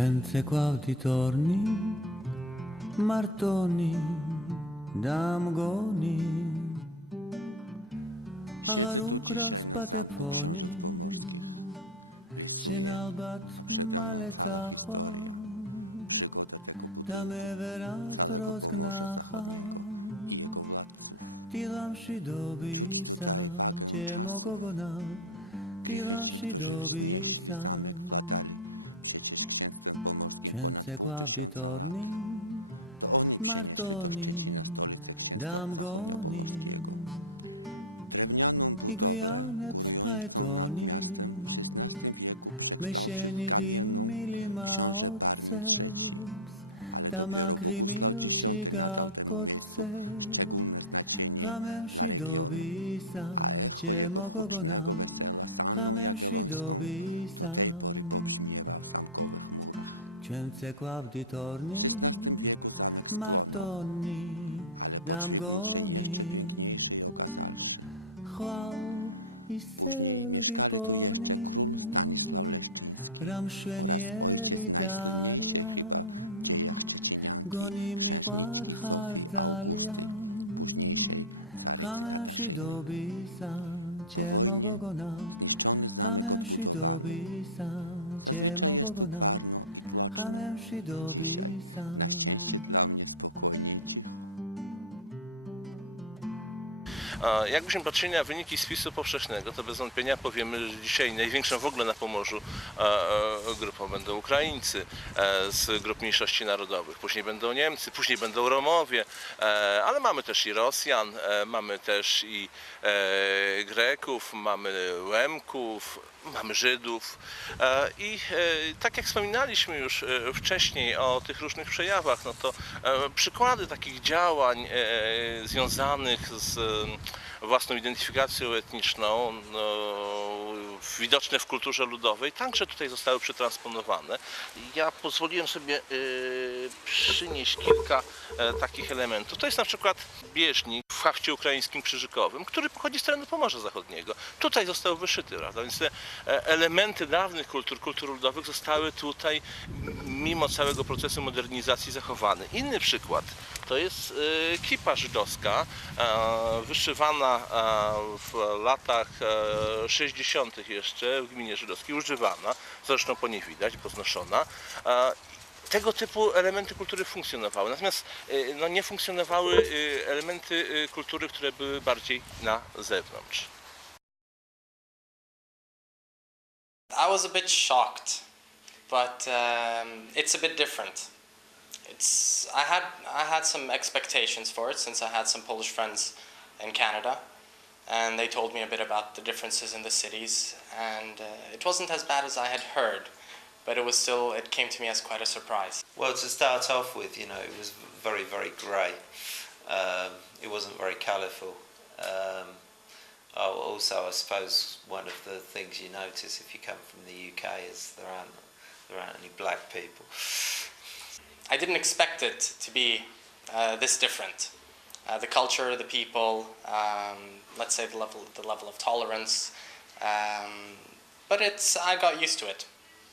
შენზე გვავდით ორნი მარტონი და მგონი. აღარ უკრავს პატეფონი შენ ალბათ მალე წახვა და მე ვერ ასდროს გნახა. დილამშვიდობისა ჩემო გოგონა დილამშვიდობისა ჩვენზე გვაბდით ორნი მარტონი და მგონი იგვიანებს ფაეტონი. მე შენი ღიმილი მაოცებს და მაგრიმილში გაკოცე ღამე მშვიდობისა ჩემო გოგონა ღამე მშვიდობისა ჩვენ წეკვავდით ორნი მარტონი დამგონი ხვალ ისევ გიპოვნი რამ შვენიერი დარიან გონი მიყვარხარ ძალიან ღამეში დობისან ჩემო გოგონა ღამეში დობისან ჩემო გოგონა غمم شید بیسم Jakbyśmy patrzyli na wyniki spisu powszechnego, to bez wątpienia powiemy, że dzisiaj największą w ogóle na Pomorzu e, e, grupą będą Ukraińcy e, z grup mniejszości narodowych. Później będą Niemcy, później będą Romowie, ale mamy też i Rosjan, mamy też i Greków, mamy Łemków, mamy Żydów. I tak jak wspominaliśmy już wcześniej o tych różnych przejawach, no to przykłady takich działań związanych z własną identyfikacją etniczną, no, widoczne w kulturze ludowej, także tutaj zostały przetransponowane. Ja pozwoliłem sobie e, przynieść kilka e, takich elementów. To jest na przykład bieżnik w ukraińskim krzyżykowym, który pochodzi z terenu Pomorza Zachodniego. Tutaj został wyszyty, prawda? Więc te e, elementy dawnych kultur, kultur ludowych zostały tutaj mimo całego procesu modernizacji zachowane. Inny przykład to jest e, kipa żydowska, e, wyszywana w latach e, 60. jeszcze w gminie żydowskiej, używana, zresztą po niej widać, bo znoszona. E, tego typu elementy kultury funkcjonowały. Natomiast no, nie funkcjonowały elementy kultury, które były bardziej na zewnątrz. I was a bit shocked, but um, it's a bit different. It's I had I had some expectations for it since I had some Polish friends in Canada, and they told me a bit about the differences in the cities, and uh, it wasn't as bad as I had heard, but it was still it came to me as quite a surprise. Well, to start off with, you know, it was very, very grey. Um, it wasn't very colourful. Um, also, I suppose one of the things you notice if you come from the UK is there aren't there aren't any black people. I didn't expect it to be uh, this different. Uh, the culture, the people, um, let's say the level, the level of tolerance. Um, but it's, I got used to it.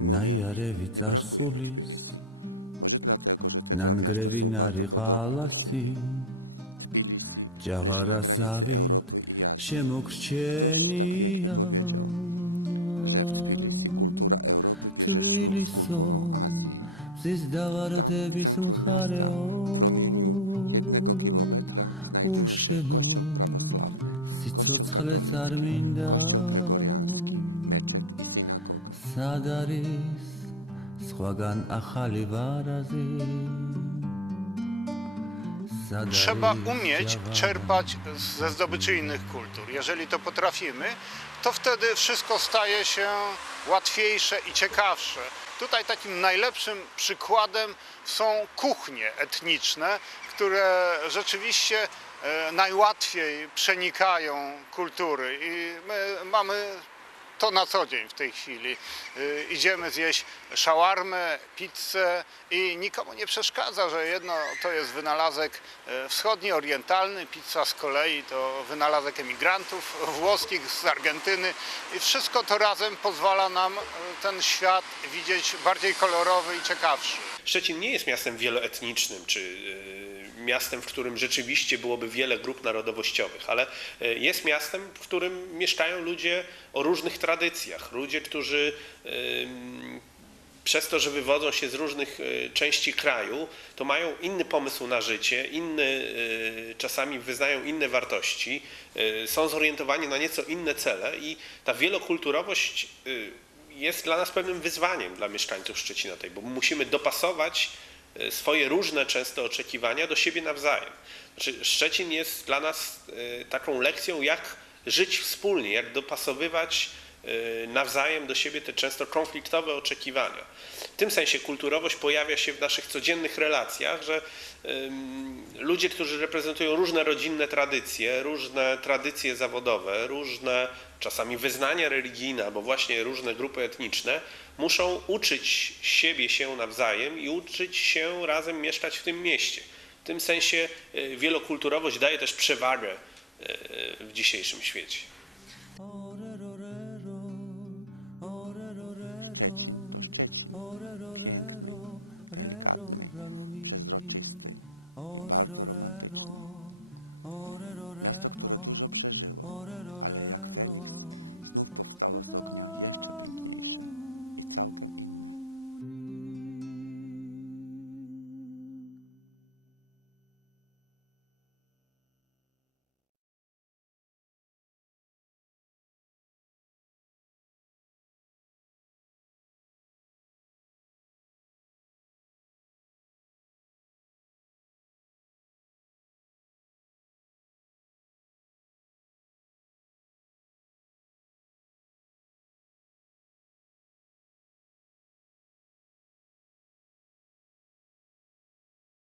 ნაიარევი წარსულის ნანგრევი ნარი ხალასი ჯავარასავით შემოგრჩენია. თბილისო ზის დავარდების მხარეო უშენო სიცოცხლეც არ მინდა სად არის სხვაგან ახალი ვარაზი სად Trzeba არის umieć ჯავარი? czerpać ze zdobyczy innych kultur. Jeżeli to potrafimy, to wtedy wszystko staje się łatwiejsze i ciekawsze. Tutaj takim najlepszym przykładem są kuchnie etniczne, które rzeczywiście e, najłatwiej przenikają kultury i my mamy to na co dzień w tej chwili. Y, Idziemy zjeść szawarmę, pizzę i nikomu nie przeszkadza, że jedno to jest wynalazek e, wschodni, orientalny, pizza z kolei to wynalazek emigrantów włoskich z Argentyny i wszystko to razem pozwala nam e, ten świat widzieć bardziej kolorowy i ciekawszy. Szczecin nie jest miastem wieloetnicznym, czy y, miastem, w którym rzeczywiście byłoby wiele grup narodowościowych, ale y, jest miastem, w którym mieszkają ludzie o różnych tradycjach, ludzie, którzy przez to, że wywodzą się z różnych y, części kraju, to mają inny pomysł na życie, inny, y, czasami wyznają inne wartości, są zorientowani na nieco inne cele i ta wielokulturowość jest dla nas pewnym wyzwaniem dla mieszkańców Szczecina, tej, bo musimy dopasować swoje różne często oczekiwania do siebie nawzajem. Znaczy, Szczecin jest dla nas y, taką lekcją, jak żyć wspólnie, jak dopasowywać nawzajem do siebie te często konfliktowe oczekiwania. W tym sensie kulturowość pojawia się w naszych codziennych relacjach, że ludzie, którzy reprezentują różne rodzinne tradycje, różne tradycje zawodowe, różne czasami wyznania religijne albo właśnie różne grupy etniczne, muszą uczyć siebie się nawzajem i uczyć się razem mieszkać w tym mieście. W tym sensie y, wielokulturowość daje też przewagę y, w dzisiejszym świecie.